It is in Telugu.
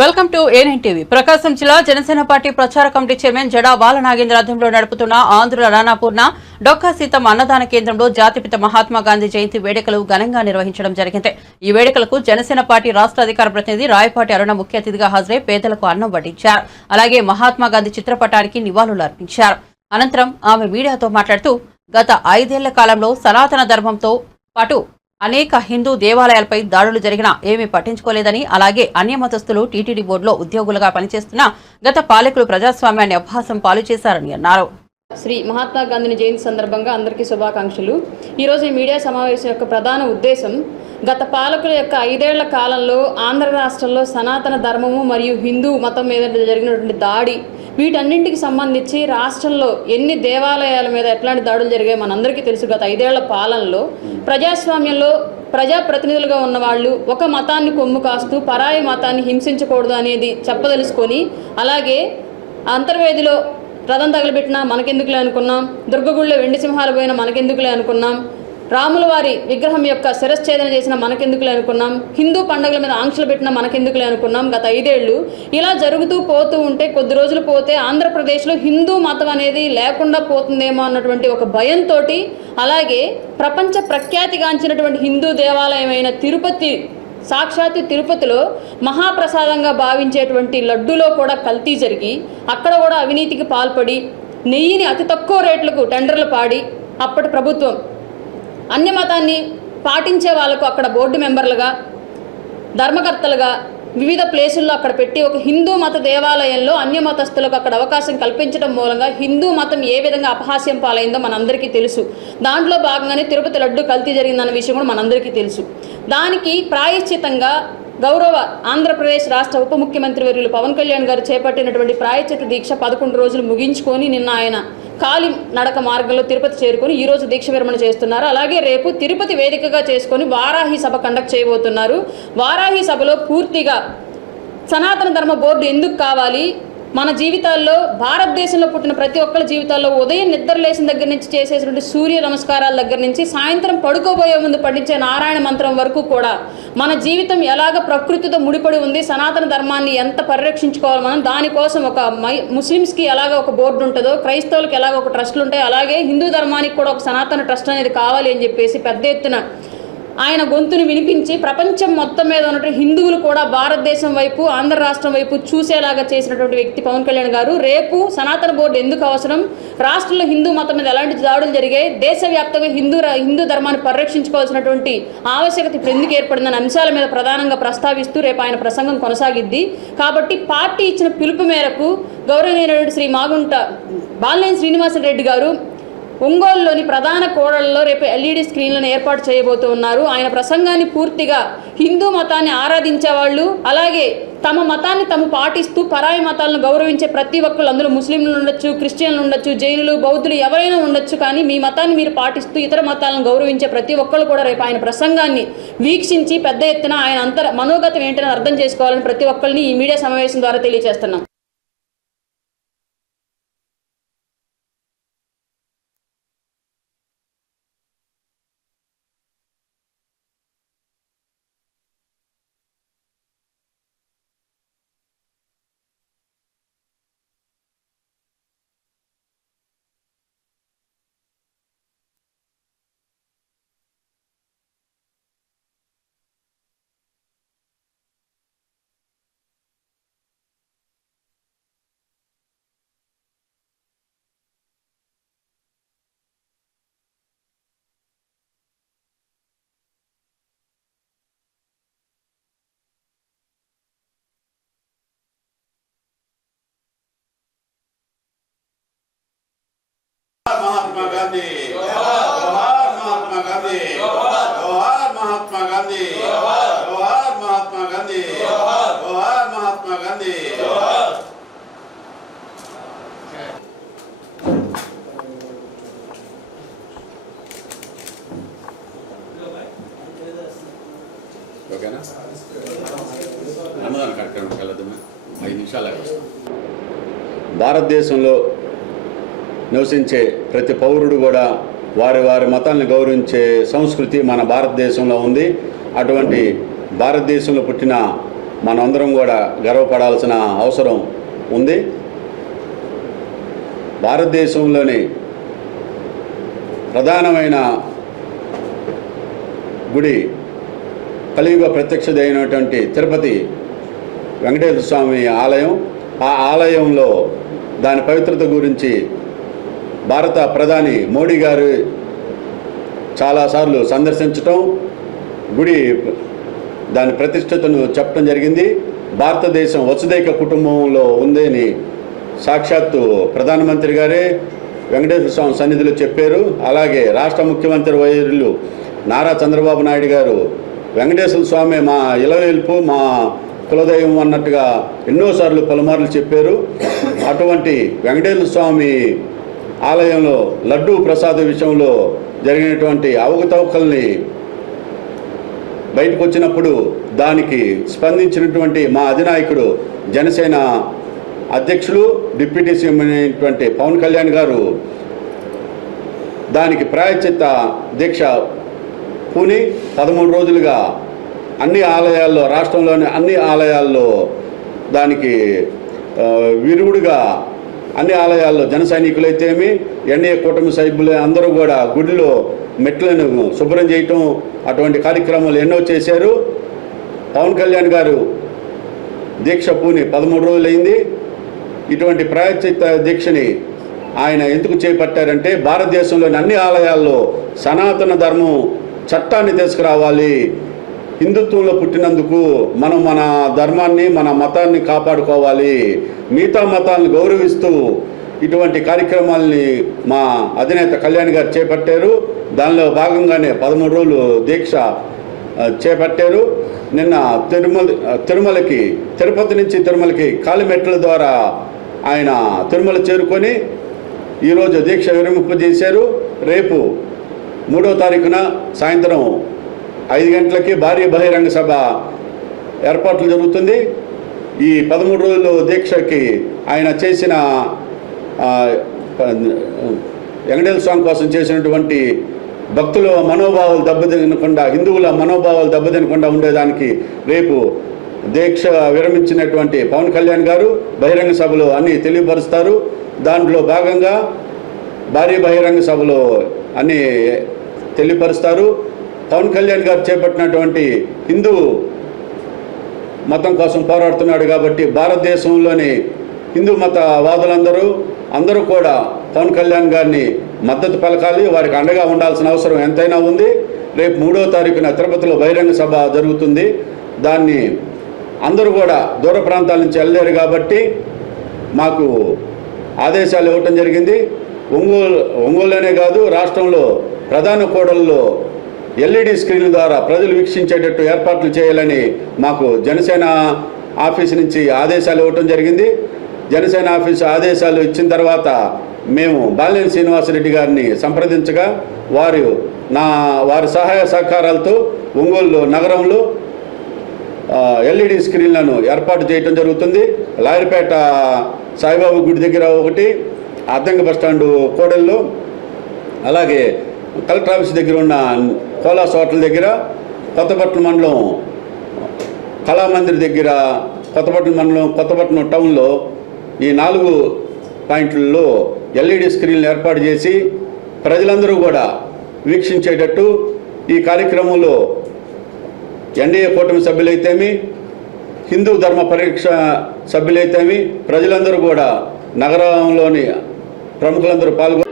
Welcome to A nine TV. Prakasam జిల్లా జనసేన పార్టీ ప్రచార కమిటీ చైర్మన్ జడా బాల నాగేంద్ర ఆధ్వర్యంలో నడుపుతున్న ఆంధ్రుల రానాపూర్ణ డొక్కా సీతమ్మ అన్నదాన కేంద్రంలో జాతిపిత మహాత్మా గాంధీ జయంతి వేడుకలు ఘనంగా నిర్వహించడం జరిగింది. ఈ వేడుకలకు జనసేన పార్టీ రాష్ట్ర అధికార ప్రతినిధి రాయపాటి అరుణ ముఖ్య అతిథిగా హాజరై పేదలకు అన్నం వడ్డించారు. అలాగే మహాత్మా గాంధీ చిత్రపటానికి నివాళులు అర్పించారు. అనంతరం ఆమె మీడియాతో మాట్లాడుతూ గత ఐదేళ్ళ కాలంలో సనాతన ధర్మంతో పాటు అనేక హిందూ దేవాలయాలపై దాడులు జరిగినా ఏమీ పట్టించుకోలేదని అలాగే అన్యమతస్థులు టీటీడీ బోర్డులో ఉద్యోగులుగా పనిచేస్తున్న గత పాలకులు ప్రజాస్వామ్యాన్ని అభ్యాసం పాలు చేశారని అన్నారు. శ్రీ మహాత్మా గాంధీని జయంతి సందర్భంగా అందరికీ శుభాకాంక్షలు. ఈరోజు ఈ మీడియా సమావేశం యొక్క ప్రధాన ఉద్దేశం గత పాలకుల యొక్క ఐదేళ్ళ కాలంలో ఆంధ్ర రాష్ట్రంలో సనాతన ధర్మము మరియు హిందూ మతం మీద జరిగినటువంటి దాడి వీటన్నింటికి సంబంధించి రాష్ట్రంలో ఎన్ని దేవాలయాల మీద ఎట్లాంటి దాడులు జరిగాయి మనందరికీ తెలుసు. గత ఐదేళ్ళ పాలనలో ప్రజాస్వామ్యంలో ప్రజాప్రతినిధులుగా ఉన్న వాళ్ళు ఒక మతాన్ని కొమ్ము కాస్తూ పరాయి మతాన్ని హింసించకూడదు అనేది చెప్పదలుచుకొని అలాగే అంతర్వేదిలో రథం తగలబెట్టినా మనకెందుకులే అనుకున్నాం దుర్గగుళ్ళో వెండి సింహాలు పోయినా మనకెందుకులే అనుకున్నాం రాముల వారి విగ్రహం యొక్క శిరశ్ఛేదన చేసిన మనకెందుకులే అనుకున్నాం? హిందూ పండుగల మీద ఆంక్షలు పెట్టిన మనకెందుకులే అనుకున్నాం? గత ఐదేళ్ళు ఇలా జరుగుతూ పోతూ ఉంటే కొద్ది రోజులు పోతే ఆంధ్రప్రదేశ్లో హిందూ మతం అనేది లేకుండా పోతుందేమో అన్నటువంటి ఒక భయంతో అలాగే ప్రపంచ ప్రఖ్యాతిగాంచినటువంటి హిందూ దేవాలయమైన తిరుపతి సాక్షాత్తు తిరుపతిలో మహాప్రసాదంగా భావించేటువంటి లడ్డూలో కూడా కల్తీ జరిగి అక్కడ కూడా అవినీతికి పాల్పడి నెయ్యిని అతి తక్కువ రేట్లకు టెండర్లు పాడి అప్పటి ప్రభుత్వం అన్యమతాన్ని పాటించే వాళ్ళకు అక్కడ బోర్డు మెంబర్లుగా ధర్మకర్తలుగా వివిధ ప్లేసుల్లో అక్కడ పెట్టి ఒక హిందూ మత దేవాలయంలో అన్య మతస్థులకు అక్కడ అవకాశం కల్పించడం మూలంగా హిందూ మతం ఏ విధంగా అపహాస్యం పాలైందో మనందరికీ తెలుసు. దాంట్లో భాగంగానే తిరుపతి లడ్డు కల్తీ జరిగిందన్న విషయం కూడా మనందరికీ తెలుసు. దానికి ప్రాయశ్చితంగా గౌరవ ఆంధ్రప్రదేశ్ రాష్ట్ర ఉప ముఖ్యమంత్రి వర్యులు పవన్ కళ్యాణ్ గారు చేపట్టినటువంటి ప్రాయశ్చిత దీక్ష పదకొండు రోజులు ముగించుకొని నిన్న ఆయన కాలి నడక మార్గంలో తిరుపతి చేరుకొని ఈరోజు దీక్ష విరమణ చేస్తున్నారు. అలాగే రేపు తిరుపతి వేదికగా చేసుకొని వారాహి సభ కండక్ట్ చేయబోతున్నారు. వారాహి సభలో పూర్తిగా సనాతన ధర్మ బోర్డు ఎందుకు కావాలి? మన జీవితాల్లో భారతదేశంలో పుట్టిన ప్రతి ఒక్కరి జీవితాల్లో ఉదయం నిద్రలేసిన దగ్గర నుంచి చేసేటువంటి సూర్య నమస్కారాల దగ్గర నుంచి సాయంత్రం పడుకోబోయే ముందు పఠించే నారాయణ మంత్రం వరకు కూడా మన జీవితం ఎలాగ ప్రకృతితో ముడిపడి ఉంది సనాతన ధర్మాన్ని ఎంత పరిరక్షించుకోవాలి మనం దానికోసం ఒక మై ముస్లిమ్స్కి ఎలాగ ఒక బోర్డు ఉంటుందో క్రైస్తవులకు ఎలాగ ఒక ట్రస్ట్లు ఉంటాయి అలాగే హిందూ ధర్మానికి కూడా ఒక సనాతన ట్రస్ట్ అనేది కావాలి అని చెప్పేసి పెద్ద ఎత్తున ఆయన గొంతును వినిపించి ప్రపంచం మొత్తం మీద ఉన్నటువంటి హిందువులు కూడా భారతదేశం వైపు ఆంధ్ర రాష్ట్రం వైపు చూసేలాగా చేసినటువంటి వ్యక్తి పవన్ కళ్యాణ్ గారు. రేపు సనాతన బోర్డు ఎందుకు అవసరం? రాష్ట్రంలో హిందూ మతం మీద ఎలాంటి దాడులు జరిగాయి? దేశవ్యాప్తంగా హిందూ హిందూ ధర్మాన్ని పరిరక్షించుకోవాల్సినటువంటి ఆవశ్యకత ఇప్పుడు ఎందుకు ఏర్పడిందన్న అంశాల మీద ప్రధానంగా ప్రస్తావిస్తూ రేపు ఆయన ప్రసంగం కొనసాగిద్ది. కాబట్టి పార్టీ ఇచ్చిన పిలుపు మేరకు గౌరవనీయుడు శ్రీ మాగుంట బాలినేని శ్రీనివాసరెడ్డి గారు ఒంగోలులోని ప్రధాన కోడళ్ళలో రేపు ఎల్ఈడి స్క్రీన్లను ఏర్పాటు చేయబోతూ ఉన్నారు. ఆయన ప్రసంగాన్ని పూర్తిగా హిందూ మతాన్ని ఆరాధించే వాళ్ళు అలాగే తమ మతాన్ని తాము పాటిస్తూ పరాయి మతాలను గౌరవించే ప్రతి ఒక్కరు అందులో ముస్లింలు ఉండొచ్చు క్రిస్టియన్లు ఉండొచ్చు జైనులు బౌద్ధులు ఎవరైనా ఉండొచ్చు. కానీ మీ మతాన్ని మీరు పాటిస్తూ ఇతర మతాలను గౌరవించే ప్రతి ఒక్కరు కూడా రేపు ఆయన ప్రసంగాన్ని వీక్షించి పెద్ద ఎత్తున ఆయన అంతర మనోగతం ఏంటని అర్థం చేసుకోవాలని ప్రతి ఒక్కరిని ఈ మీడియా సమావేశం ద్వారా తెలియజేస్తున్నాం. గాంధీ. జోహార్ మహాత్మా గాంధీ. జోహార్ మహాత్మా గాంధీ. జోహార్ మహాత్మా గాంధీ. జోహార్ మహాత్మా గాంధీ. భారతదేశంలో నివసించే ప్రతి పౌరుడు కూడా వారి వారి మతాన్ని గౌరవించే సంస్కృతి మన భారతదేశంలో ఉంది. అటువంటి భారతదేశంలో పుట్టిన మనందరం కూడా గర్వపడాల్సిన అవసరం ఉంది. భారతదేశంలోని ప్రధానమైన గుడి కలియుగ ప్రత్యక్షదైనటువంటి తిరుపతి వెంకటేశ్వర స్వామి ఆలయం. ఆ ఆలయంలో దాని పవిత్రత గురించి భారత ప్రధాని మోడీ గారు చాలాసార్లు సందర్శించటం గుడి దాని ప్రతిష్టతను చెప్పడం జరిగింది. భారతదేశం వసుదైక కుటుంబంలో ఉందని సాక్షాత్తు ప్రధానమంత్రి గారే వెంకటేశ్వర స్వామి సన్నిధిలో చెప్పారు. అలాగే రాష్ట్ర ముఖ్యమంత్రి వైద్యులు నారా చంద్రబాబు నాయుడు గారు వెంకటేశ్వర స్వామి మా ఇలవేల్పు మా కులదైవం అన్నట్టుగా ఎన్నోసార్లు పలుమార్లు చెప్పారు. అటువంటి వెంకటేశ్వర స్వామి ఆలయంలో లడ్డూ ప్రసాద విషయంలో జరిగినటువంటి అవకతవకల్ని బయటకు వచ్చినప్పుడు దానికి స్పందించినటువంటి మా అధినాయకుడు జనసేన అధ్యక్షులు డిప్యూటీ సీఎం అయినటువంటి పవన్ కళ్యాణ్ గారు దానికి ప్రాయచిత్త దీక్ష పూని పదమూడు రోజులుగా అన్ని ఆలయాల్లో రాష్ట్రంలోని అన్ని ఆలయాల్లో దానికి విరుగుడుగా అన్ని ఆలయాల్లో జన సైనికులైతేమి ఎన్ఏ కూటమి సభ్యులు అందరూ కూడా గుడిలో మెట్లను శుభ్రం చేయటం అటువంటి కార్యక్రమాలు ఎన్నో చేశారు. పవన్ కళ్యాణ్ గారు దీక్ష పూని పదమూడు రోజులైంది. ఇటువంటి ప్రాయచిత్త దీక్షని ఆయన ఎందుకు చేపట్టారంటే భారతదేశంలోని అన్ని ఆలయాల్లో సనాతన ధర్మం చట్టాన్ని తీసుకురావాలి. హిందుత్వంలో పుట్టినందుకు మనం మన ధర్మాన్ని మన మతాన్ని కాపాడుకోవాలి. మిగతా మతాలను గౌరవిస్తూ ఇటువంటి కార్యక్రమాల్ని మా అధినేత కళ్యాణ్ గారు చేపట్టారు. దానిలో భాగంగానే పదమూడు రోజులు దీక్ష చేపట్టారు. నిన్న తిరుమల తిరుమలకి తిరుపతి నుంచి తిరుమలకి కాలిమెట్ల ద్వారా ఆయన తిరుమల చేరుకొని ఈరోజు దీక్ష విరమింపు చేశారు. రేపు మూడో తారీఖున సాయంత్రం ఐదు గంటలకి భారీ బహిరంగ సభ ఏర్పాట్లు జరుగుతుంది. ఈ పదమూడు రోజులు దీక్షకి ఆయన చేసిన ఆ, వెంకటేశ్వర స్వామి కోసం చేసినటువంటి భక్తుల మనోభావాలు దెబ్బతినకుండా హిందువుల మనోభావాలు దెబ్బతినకుండా ఉండేదానికి రేపు దీక్ష విరమించినటువంటి పవన్ కళ్యాణ్ గారు బహిరంగ సభలో అన్ని తెలియపరుస్తారు. దాంట్లో భాగంగా భారీ బహిరంగ సభలో అన్ని తెలియపరుస్తారు. పవన్ కళ్యాణ్ గారు చేపట్టినటువంటి హిందూ మతం కోసం పోరాడుతున్నాడు కాబట్టి భారతదేశంలోని హిందూ మత వాదులందరూ అందరూ కూడా పవన్ కళ్యాణ్ గారిని మద్దతు పలకాలి వారికి అండగా ఉండాల్సిన అవసరం ఎంతైనా ఉంది. రేపు మూడో తారీఖున తిరుపతిలో బహిరంగ సభ జరుగుతుంది. దాన్ని అందరూ కూడా దూర ప్రాంతాల నుంచి వెళ్ళలేరు కాబట్టి మాకు ఆదేశాలు ఇవ్వటం జరిగింది. ఒంగోలు ఒంగోలునే కాదు రాష్ట్రంలో ప్రధాన కోడల్లో ఎల్ఈడి స్క్రీన్ల ద్వారా ప్రజలు వీక్షించేటట్టు ఏర్పాట్లు చేయాలని మాకు జనసేన ఆఫీస్ నుంచి ఆదేశాలు ఇవ్వటం జరిగింది. జనసేన ఆఫీస్ ఆదేశాలు ఇచ్చిన తర్వాత మేము బాలినేని శ్రీనివాసరెడ్డి గారిని సంప్రదించగా వారు నా వారి సహాయ సహకారాలతో ఒంగోలు నగరంలో ఎల్ఈడి స్క్రీన్లను ఏర్పాటు చేయడం జరుగుతుంది. లాయర్పేట సాయిబాబు గుడి దగ్గర ఒకటి అద్దంకి బస్టాండు కోడల్లో అలాగే కలెక్టర్ ఆఫీస్ దగ్గర ఉన్న కోలాస్ హోటల్ దగ్గర కొత్తపట్నం మండలం కళామందిర్ దగ్గర కొత్తపట్నం మండలం కొత్తపట్నం టౌన్లో ఈ నాలుగు పాయింట్లలో ఎల్ఈడి స్క్రీన్లు ఏర్పాటు చేసి ప్రజలందరూ కూడా వీక్షించేటట్టు ఈ కార్యక్రమంలో ఎన్డీఏ కూటమి సభ్యులైతేమి హిందూ ధర్మ పరీక్ష సభ్యులైతేమి ప్రజలందరూ కూడా నగరంలోని ప్రముఖులందరూ పాల్గొ